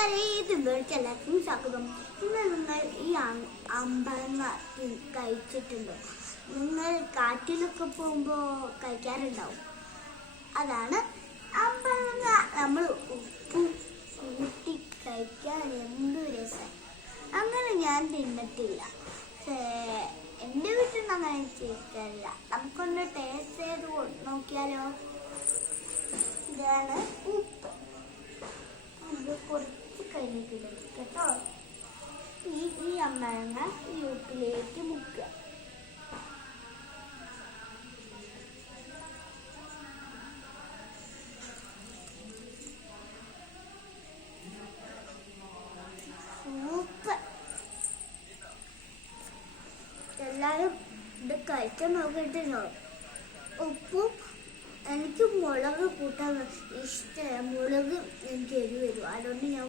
കൂട്ടുകാരെ, ഇത് എല്ലാവർക്കും സ്വാഗതം. ഇന്ന് നിങ്ങൾ ഈ അമ്പഴങ്ങ കഴിച്ചിട്ടുണ്ടോ? നിങ്ങൾ കാട്ടിലൊക്കെ പോകുമ്പോൾ കഴിക്കാറുണ്ടാവും. അതാണ് അമ്പഴങ്ങ. നമ്മൾ ഉപ്പും കൂട്ടി കഴിക്കാൻ എന്ത് രസം. അങ്ങനെ ഞാൻ തിന്നിട്ടില്ല. എൻ്റെ വീട്ടിൽ നിന്ന് അങ്ങനെ ചെയ്തിട്ടില്ല. നമുക്കൊന്ന് ടേസ്റ്റ് ചെയ്ത് നോക്കിയാലോ? ഇതാണ് ഉപ്പ്. കുറച്ച് കഴിഞ്ഞിട്ടുണ്ട് കേട്ടോ. ഈ അമ്പഴങ്ങ ഈ ഉപ്പിലേക്ക് മുക്കുക. സൂപ്പർ. എല്ലാവരും ഇത് കഴിക്കാൻ നോക്കിയിട്ടുണ്ടോ? ഉപ്പും എനിക്ക് മുളക് കൂട്ടാൻ ഇഷ്ടമാണ്. മുളക് എനിക്ക് എരിവ് വരും. അതുകൊണ്ട് ഞാൻ